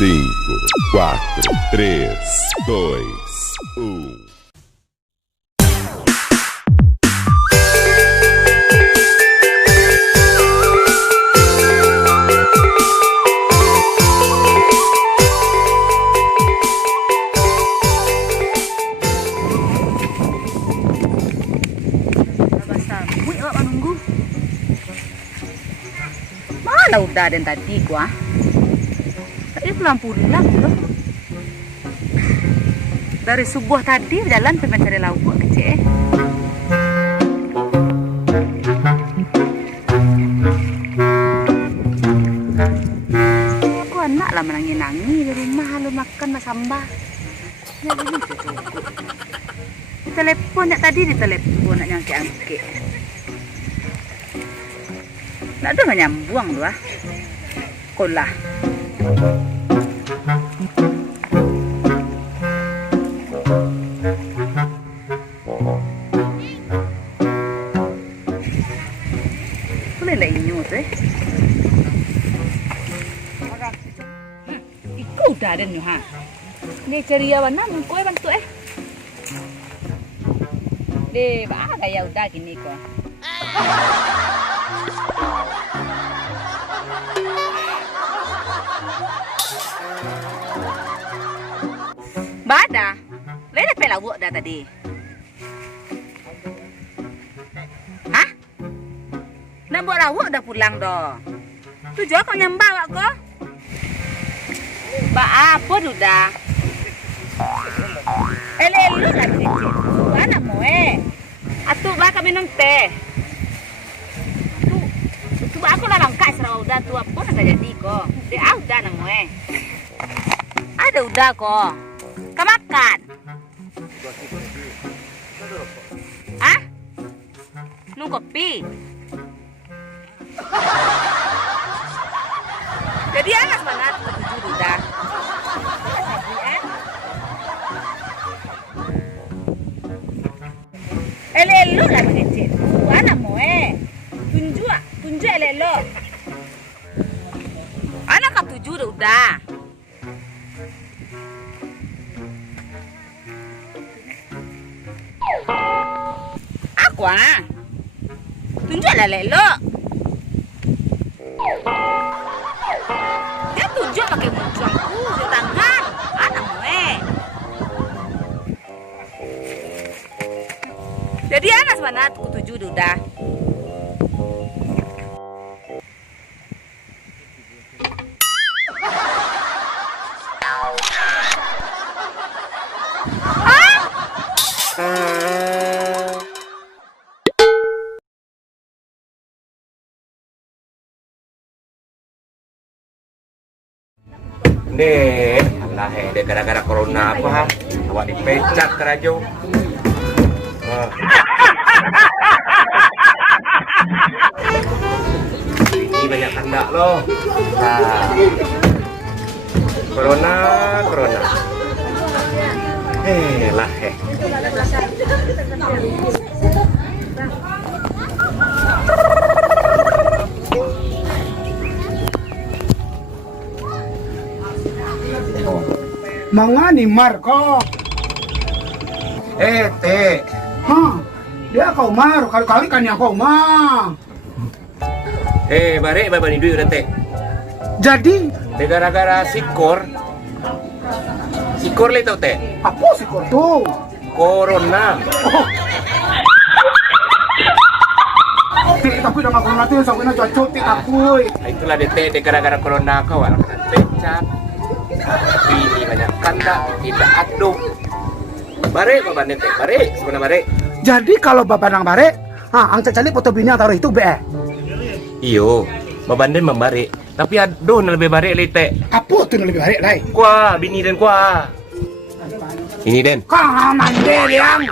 5, 4, 3, 2, 1. Mana udah dan tadi gua? Tadi pulang loh. Dari subuh tadi jalan sampai mencari lauk kecil. Aku anak lah menangi-nangi di rumah lu makan mas sambal. Ya begitu tuh. Ditelepon tadi ditelepon nak nyangke-angke. Nggak ada nyambung lu ah. Kolah. Boleh lah inyo tuh. Ikaw udah ada nyo ha. Ni ceriawan na mong kowe bantu Di ba kaya udah gini ko. Bada, lele pelawak dah tadi. Hah? Nak buat lawak dah pulang dah. Tujuan kau nyambal wak ko? Ba apa dah? Lu lah kecil. Mana mo Atuh ba kami minum teh. Tuh aku lah langkai serau udah tu apa nak jadi ko. Dia udah namo Ada udah ko. Makan. Hah? Nung kopi. Jadi anak banget ketujuh udah. Elelo lah kecil. Mana mo tunjuk elelo. Anak ketujuh udah. Wah, tunjuklah lelo. Dia tunjuk pakai muncungku di tangan. Anak moe. Jadi anak mana aku tujuh udah. Deh, alah deh gara-gara corona apa ha? Awak dipecat kerajo. Ini banyak kandak loh. Nah. Corona. Lah. Mangani Marco. Teh. Dia kau mar, kali-kali kan yang kau mar. Barek babani duit udah teh. Jadi, Gara-gara sikor le tau teh. apa sih kau tuh? Corona. Tapi udah ngaku nanti sampai na cocok takui. Itulah deh gara-gara corona kau alam pecat. Ini banyak kandak tidak aduh. Barek babane teh, barek sebenarnya barek. Jadi kalau babanang bare, angkat cari foto bini taruh itu be. Iyo, babanden membari, tapi aduh lebih barek le teh. Apa tuh yang lebih bare lai? Kuah, bini dan kuah. Ini den. Kau mandiri yang.